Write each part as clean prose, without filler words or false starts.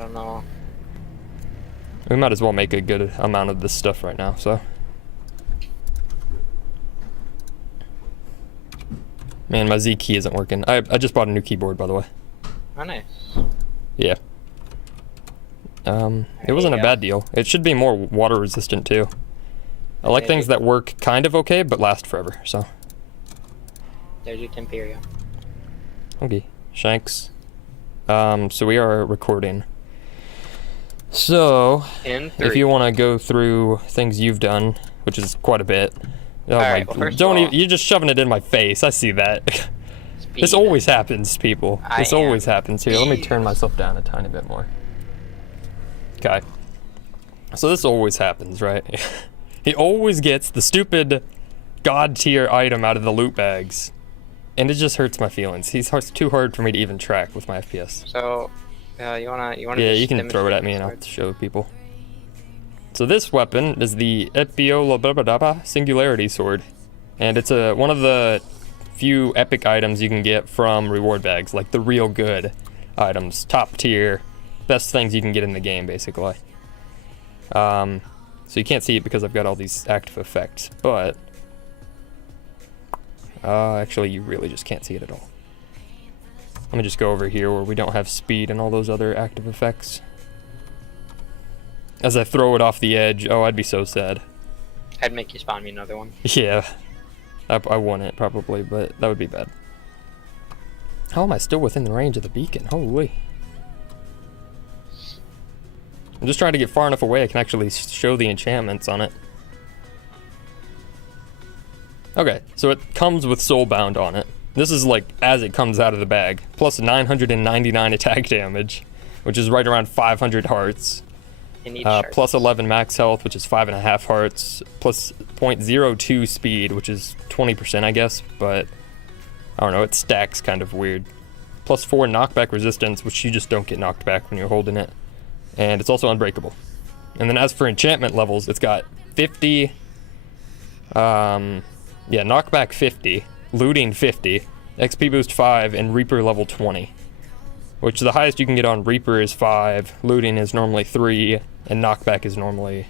don't know. We might as well make a good amount of this stuff right now, so. Man, my Z key isn't working. I just bought a new keyboard, by the way. Oh, nice. Yeah. It wasn't a bad deal. It should be more water resistant too. I like things that work kind of okay, but last forever, so. There's your Temperia. Okay, Shanks. So we are recording. So, if you want to go through things you've done, which is quite a bit. Oh Alright, my, well, first don't of all, even, you're just shoving it in my face. I see that. This always happens, people. This always happens. Here, let me turn myself down a tiny bit more. Okay. So this always happens, right? He always gets the stupid god tier item out of the loot bags. And it just hurts my feelings. He's too hard for me to even track with my FPS. So, you wanna Yeah, you can throw it at me and I'll show people. So this weapon is the PO2 Singularity Sword. And it's one of the few epic items you can get from reward bags, like the real good items, top tier, best things you can get in the game, basically. So you can't see it because I've got all these active effects, but actually you really just can't see it at all. Let me just go over here where we don't have speed and all those other active effects. As I throw it off the edge, oh, I'd be so sad. I'd make you spawn me another one. Yeah, I wouldn't probably, but that would be bad. How am I still within the range of the beacon? Holy. I'm just trying to get far enough away I can actually show the enchantments on it. Okay, so it comes with Soulbound on it. This is like as it comes out of the bag. Plus 999 attack damage, which is right around 500 hearts. Plus 11 max health, which is 5.5 hearts. Plus 0.02 speed, which is 20%, I guess. But I don't know, it stacks kind of weird. Plus 4 knockback resistance, which you just don't get knocked back when you're holding it. And it's also unbreakable. And then as for enchantment levels, it's got 50, knockback 50, looting 50, XP boost 5, and Reaper level 20. Which the highest you can get on Reaper is 5, looting is normally 3, and knockback is normally...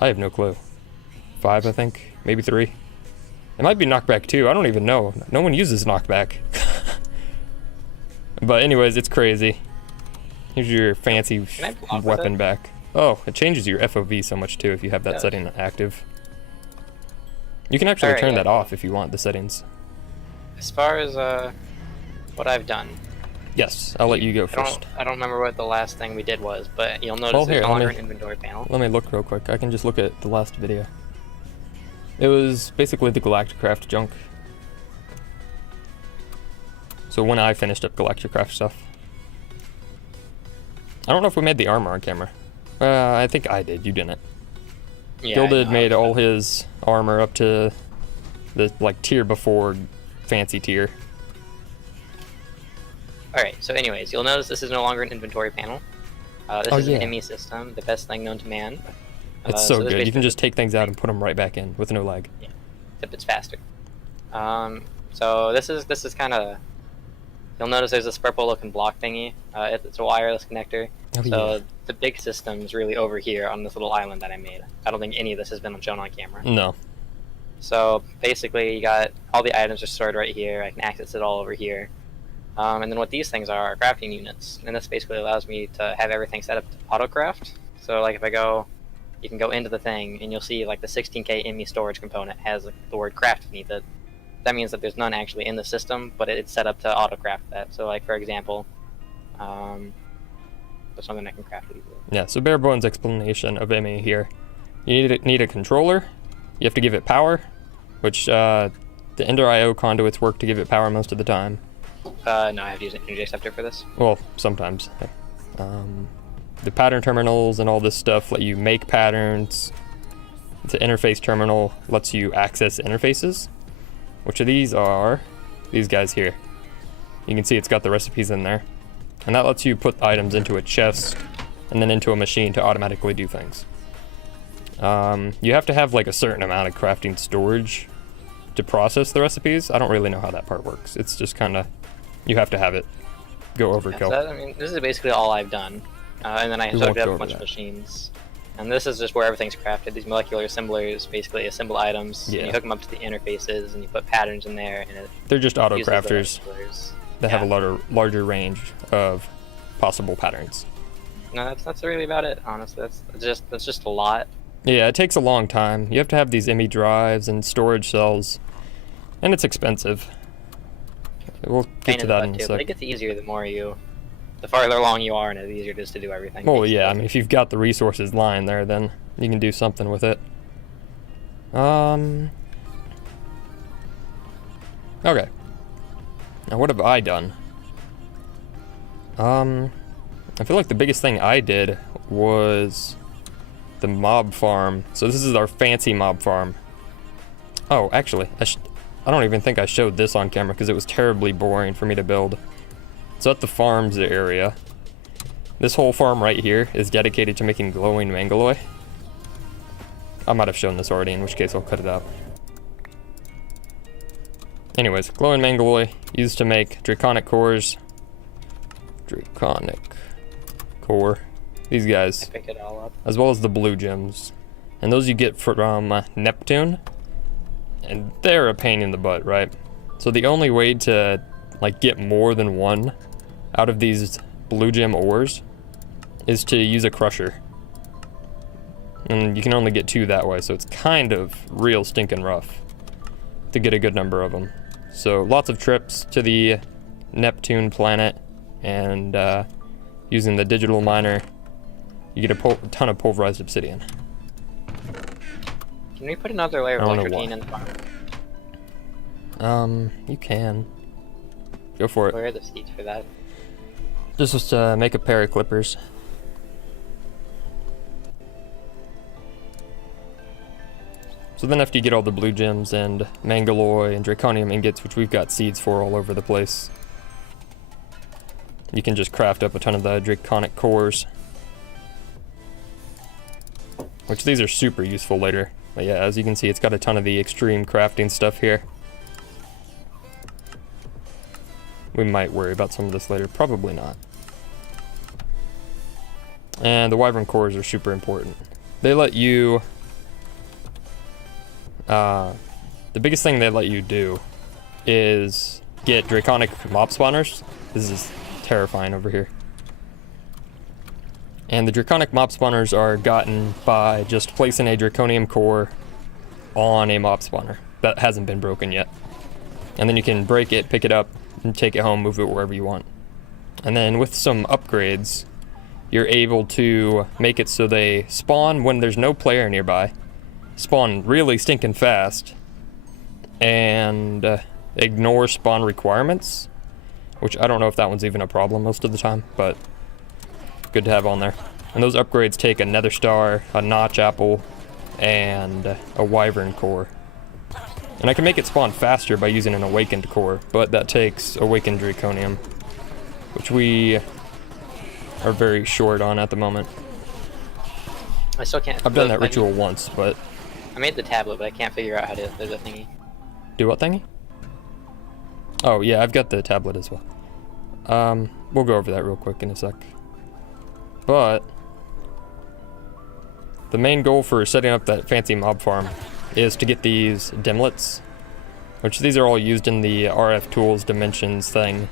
I have no clue. 5, I think, maybe 3. It might be knockback 2, I don't even know. No one uses knockback. But anyways, it's crazy. Here's your fancy weapon back. Oh, it changes your FOV so much too if you have that setting active. You can actually turn that off if you want, the settings. As far as what I've done. Yes, I'll let you go first. I don't remember what the last thing we did was, but you'll notice there's no longer an inventory panel. Let me look real quick. I can just look at the last video. It was basically the Galacticraft junk. So when I finished up Galacticraft stuff. I don't know if we made the armor on camera. I think I did, you didn't. Yeah, Gilded made all his armor up to the tier before fancy tier. Alright, so anyways, you'll notice this is no longer an inventory panel. This is an ME system, the best thing known to man. It's so good, you can just take things out and put them right back in with no lag. Yeah, except it's faster. So this is kind of... You'll notice there's this purple looking block thingy. It's a wireless connector. So the big system's really over here on this little island that I made. I don't think any of this has been shown on camera. No. So basically you got all the items are stored right here. I can access it all over here. And then what these things are crafting units. And this basically allows me to have everything set up to auto-craft. So like if I go, you can go into the thing and you'll see like the 16K ME storage component has the word craft beneath it. That means that there's none actually in the system, but it's set up to auto-craft that. So like for example, there's something I can craft easily. Yeah, so bare bones explanation of ME here. You need a controller, you have to give it power, which the Ender IO conduits work to give it power most of the time. No, I have to use an energy acceptor for this. Well, sometimes. The pattern terminals and all this stuff let you make patterns. The interface terminal lets you access interfaces. Which of these are these guys here. You can see it's got the recipes in there. And that lets you put items into a chest and then into a machine to automatically do things. You have to have like a certain amount of crafting storage to process the recipes. I don't really know how that part works. It's just kind of, you have to have it go overkill. So I mean, this is basically all I've done. And then I hooked up a bunch of machines. And this is just where everything's crafted. These molecular assemblers basically assemble items. Yeah. You hook them up to the interfaces, and you put patterns in there. And they're just auto crafters that have a larger range of possible patterns. No, that's really about it. Honestly, that's just a lot. Yeah, it takes a long time. You have to have these ME drives and storage cells, and it's expensive. We'll get to that in a sec. It gets easier the farther along you are, and the easier it is to do everything. Well, yeah, I mean, if you've got the resources lying there, then you can do something with it. Okay. Now, what have I done? I feel like the biggest thing I did was the mob farm. So this is our fancy mob farm. Oh, actually, I don't even think I showed this on camera because it was terribly boring for me to build. So at the farms area, this whole farm right here is dedicated to making glowing mangaloy. I might have shown this already, in which case I'll cut it out. Anyways, glowing mangaloy used to make draconic cores. Draconic core. These guys. Pick it all up. As well as the blue gems. And those you get from Neptune. And they're a pain in the butt, right? So the only way to like get more than one out of these blue gem ores is to use a crusher. And you can only get 2 that way, so it's kind of real stinking rough to get a good number of them. So lots of trips to the Neptune planet, and using the digital miner, you get a ton of pulverized obsidian. Can we put another layer of electrocene in the farm? You can. Go for it. Where are the seeds for that? Just to make a pair of clippers. So then after you get all the blue gems and mangaloy and draconium ingots, which we've got seeds for all over the place, you can just craft up a ton of the draconic cores. Which these are super useful later. But yeah, as you can see, it's got a ton of the extreme crafting stuff here. We might worry about some of this later, probably not. And the wyvern cores are super important. They let you... the biggest thing they let you do is get draconic mob spawners. This is terrifying over here. And the draconic mob spawners are gotten by just placing a draconium core on a mob spawner that hasn't been broken yet. And then you can break it, pick it up, and take it home, move it wherever you want. And then with some upgrades, you're able to make it so they spawn when there's no player nearby, spawn really stinking fast, and ignore spawn requirements, which I don't know if that one's even a problem most of the time, but good to have on there. And those upgrades take a nether star, a notch apple, and a wyvern core. And I can make it spawn faster by using an awakened core, but that takes awakened draconium, which we are very short on at the moment. I still can't. I've done that ritual once, but... I made the tablet, but I can't figure out how to... There's a thingy. Do what thingy? Oh, yeah, I've got the tablet as well. We'll go over that real quick in a sec. But... the main goal for setting up that fancy mob farm is to get these dimlets, which these are all used in the RF tools dimensions thing.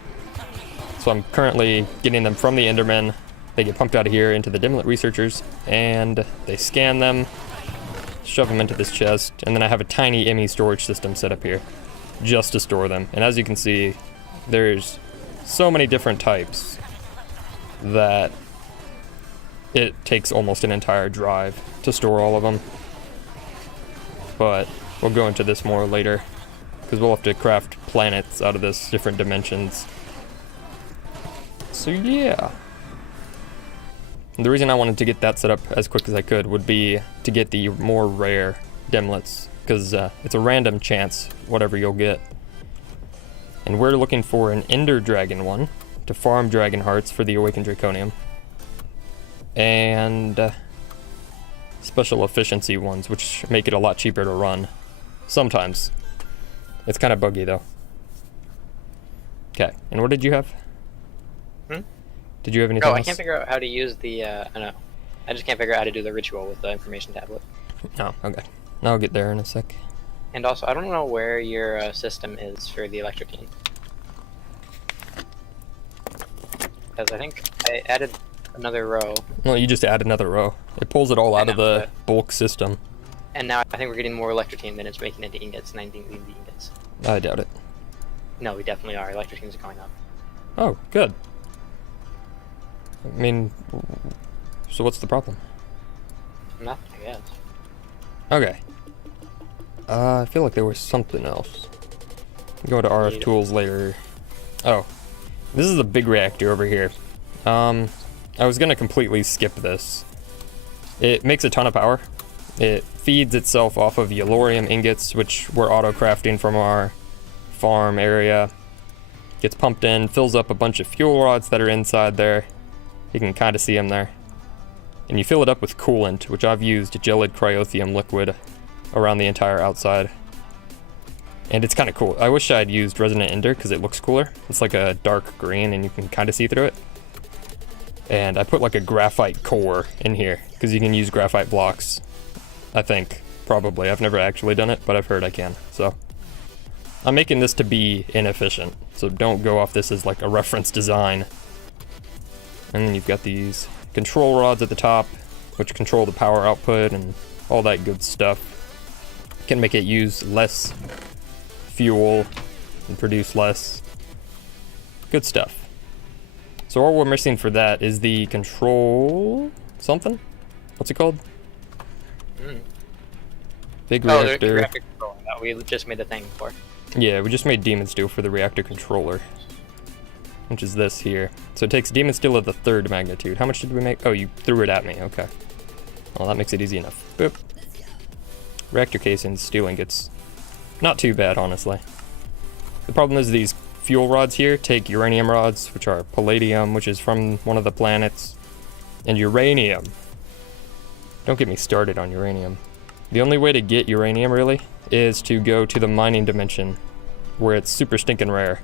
So I'm currently getting them from the Endermen. They get pumped out of here into the dimlet researchers, and they scan them, shove them into this chest, and then I have a tiny ME storage system set up here just to store them. And as you can see, there's so many different types that it takes almost an entire drive to store all of them. But we'll go into this more later, because we'll have to craft planets out of this, different dimensions. So yeah. And the reason I wanted to get that set up as quick as I could would be to get the more rare dimlets, because it's a random chance whatever you'll get. And we're looking for an Ender Dragon one to farm dragon hearts for the Awakened Draconium. And special efficiency ones, which make it a lot cheaper to run. Sometimes. It's kind of buggy though. Okay, and what did you have? Did you have anything Oh, else? I can't figure out how to use the, I know. I just can't figure out how to do the ritual with the information tablet. Oh, okay. I'll get there in a sec. And also, I don't know where your system is for the electric team. Because I think I added another row. Well, you just add another row. It pulls it all out of the bulk system. And now I think we're getting more electric team than it's making into ingots, 19 ingots. I doubt it. No, we definitely are. Electric teams are going up. Oh, good. I mean, so what's the problem? Nothing, I guess. Okay. I feel like there was something else. Go to RF tools later. Oh, this is a big reactor over here. I was gonna completely skip this. It makes a ton of power. It feeds itself off of yellorium ingots, which we're auto-crafting from our farm area. Gets pumped in, fills up a bunch of fuel rods that are inside there. You can kind of see them there. And you fill it up with coolant, which I've used gelid cryothium liquid around the entire outside. And it's kind of cool. I wish I'd used resonant ender because it looks cooler. It's like a dark green and you can kind of see through it. And I put like a graphite core in here because you can use graphite blocks. I think, probably. I've never actually done it, but I've heard I can. So I'm making this to be inefficient. So don't go off this as like a reference design. And then you've got these control rods at the top, which control the power output and all that good stuff. Can make it use less fuel and produce less. Good stuff. So all we're missing for that is the control something? What's it called? Big reactor. The reactor controller that we just made the thing for. Yeah, we just made demon steel for the reactor controller, which is this here. So it takes demon steel of the 3rd magnitude. How much did we make? Oh, you threw it at me. Okay. Well, that makes it easy enough. Boop. Reactor casings, steel ingots. Not too bad, honestly. The problem is these fuel rods here take uranium rods, which are palladium, which is from one of the planets, and uranium. Don't get me started on uranium. The only way to get uranium, really, is to go to the mining dimension, where it's super stinking rare.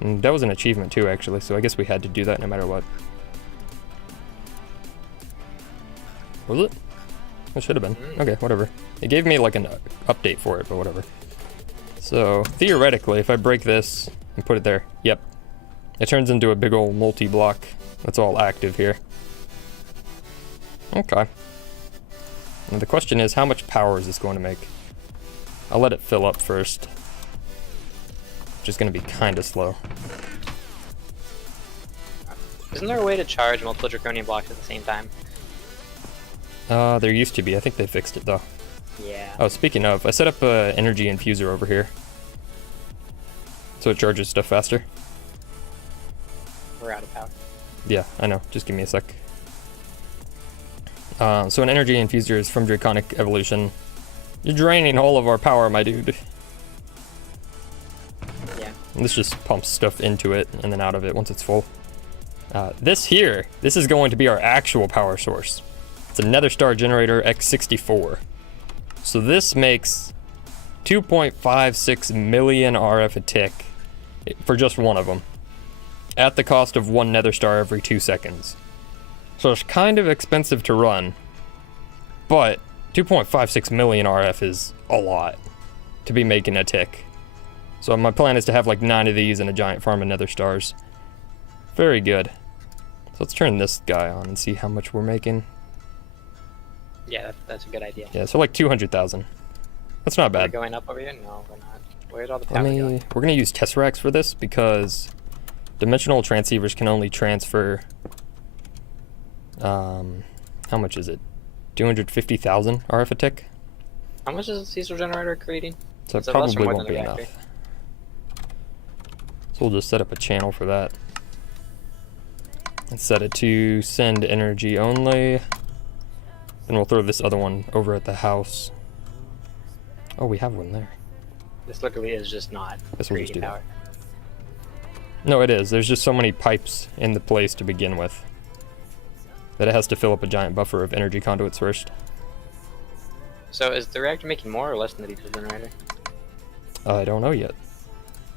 And that was an achievement too, actually, so I guess we had to do that no matter what. Was it? It should have been. Okay, whatever. It gave me like an update for it, but whatever. So, theoretically, if I break this and put it there, yep. It turns into a big old multi-block that's all active here. Okay. And the question is, how much power is this going to make? I'll let it fill up first. Which is going to be kind of slow. Isn't there a way to charge multiple draconium blocks at the same time? There used to be. I think they fixed it, though. Yeah. Oh, speaking of, I set up an energy infuser over here. So it charges stuff faster. We're out of power. Yeah, I know. Just give me a sec. So an energy infuser is from Draconic Evolution. You're draining all of our power, my dude. Yeah. And this just pumps stuff into it and then out of it once it's full. This is going to be our actual power source. It's a Nether Star Generator X64. So this makes 2.56 million RF a tick for just one of them, at the cost of 1 Nether Star every 2 seconds. So it's kind of expensive to run, but 2.56 million RF is a lot to be making a tick. So my plan is to have like 9 of these and a giant farm of Nether Stars. Very good. So let's turn this guy on and see how much we're making. Yeah, that's a good idea. Yeah, so like 200,000. That's not bad. We're going up over here? No, we're not. Where's all the power going? We're gonna use tesseracts for this because dimensional transceivers can only transfer. How much is it? 250,000 RF a tick. How much is the Cecil generator creating? So it probably won't be enough. So we'll just set up a channel for that. And set it to send energy only. And we'll throw this other one over at the house. Oh, we have one there. This literally is just not creating power. No, it is. There's just so many pipes in the place to begin with that it has to fill up a giant buffer of energy conduits first. So is the reactor making more or less than the diesel generator? I don't know yet.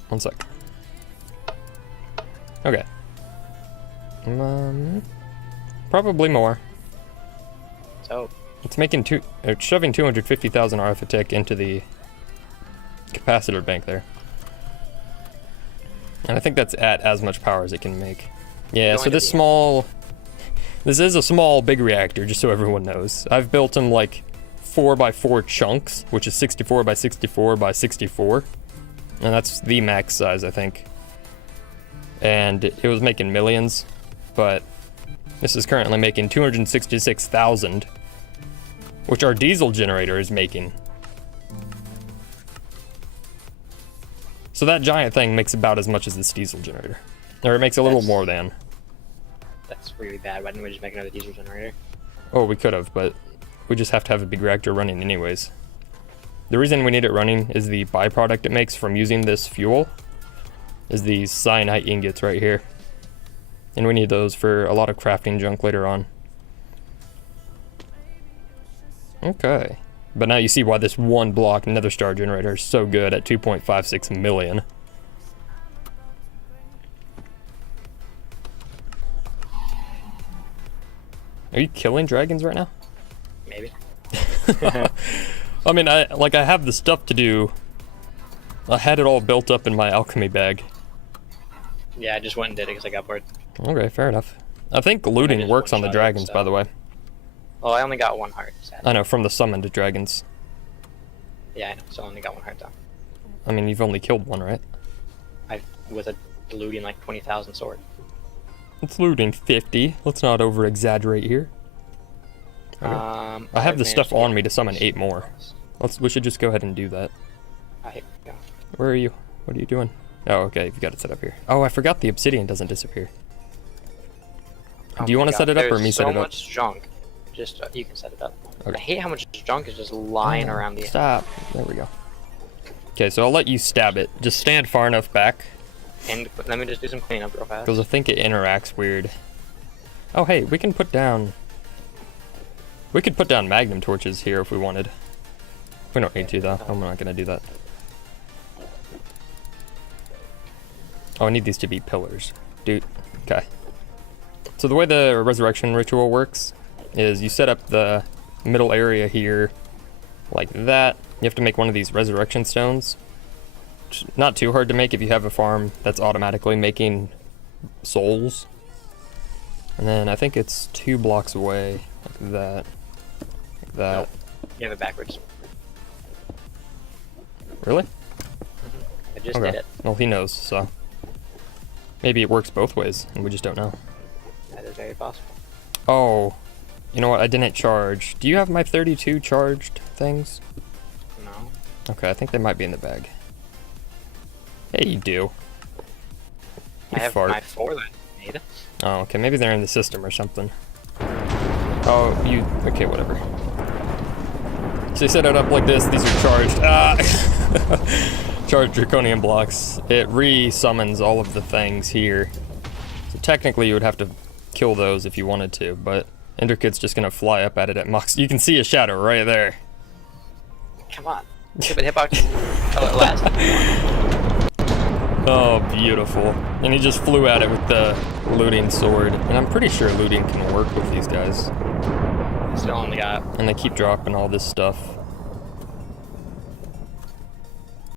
One sec. Okay. Probably more. So it's making it's shoving 250,000 RF a tick into the capacitor bank there. And I think that's at as much power as it can make. Yeah, so this is a small big reactor, just so everyone knows. I've built them like 4x4 chunks, which is 64 by 64 by 64. And that's the max size, I think. And it was making millions, but this is currently making 266,000, which our diesel generator is making. So that giant thing makes about as much as this diesel generator. Or it makes a little more than. That's really bad. Why didn't we just make another diesel generator? Oh, we could have, but we just have to have a big reactor running anyways. The reason we need it running is the byproduct it makes from using this fuel is these cyanide ingots right here. And we need those for a lot of crafting junk later on. Okay. But now you see why this one block nether star generator is so good at 2.56 million. Are you killing dragons right now? Maybe. I mean, I have the stuff to do. I had it all built up in my alchemy bag. Yeah, I just went and did it because I got bored. Okay, fair enough. I think looting works on the dragons, by the way. Well, I only got 1 heart. Sadly. I know, from the summoned dragons. Yeah, I know, so I only got 1 heart though. I mean, you've only killed one, right? With a looting like 20,000 sword. It's looting 50. Let's not over exaggerate here. Okay. I have the stuff on me to summon 8 more. We should just go ahead and do that. Yeah. Where are you? What are you doing? Oh, okay, you've got it set up here. Oh, I forgot the obsidian doesn't disappear. Do you want to set it up or me set it up? So much junk. Just you can set it up. Okay. I hate how much junk is just lying around the. Stop. There we go. Okay, so I'll let you stab it. Just stand far enough back. And let me just do some cleanup real fast. Because I think it interacts weird. Oh, hey, we can put down. We could put down magnum torches here if we wanted. We don't need to though. I'm not gonna do that. Oh, I need these to be pillars. Dude. Okay. So the way the resurrection ritual works is you set up the middle area here like that. You have to make one of these resurrection stones. Not too hard to make if you have a farm that's automatically making souls. And then I think it's 2 blocks away, like that. Like that. Nope. You have it backwards. Really? I just did it. Well, he knows, so. Maybe it works both ways, and we just don't know. That is very possible. Oh, you know what? I didn't charge. Do you have my 32 charged things? No. Okay, I think they might be in the bag. Yeah, you do. I have my 4 that I made. Oh, okay. Maybe they're in the system or something. Oh, okay, whatever. So you set it up like this. These are charged. Charged draconian blocks. It re-summons all of the things here. So technically you would have to kill those if you wanted to, but Enderkid's just gonna fly up at it at max. You can see a shadow right there. Come on. Stupid hitbox. Oh, it lasts. Oh, beautiful. And he just flew at it with the looting sword. And I'm pretty sure looting can work with these guys. Still only got. And they keep dropping all this stuff.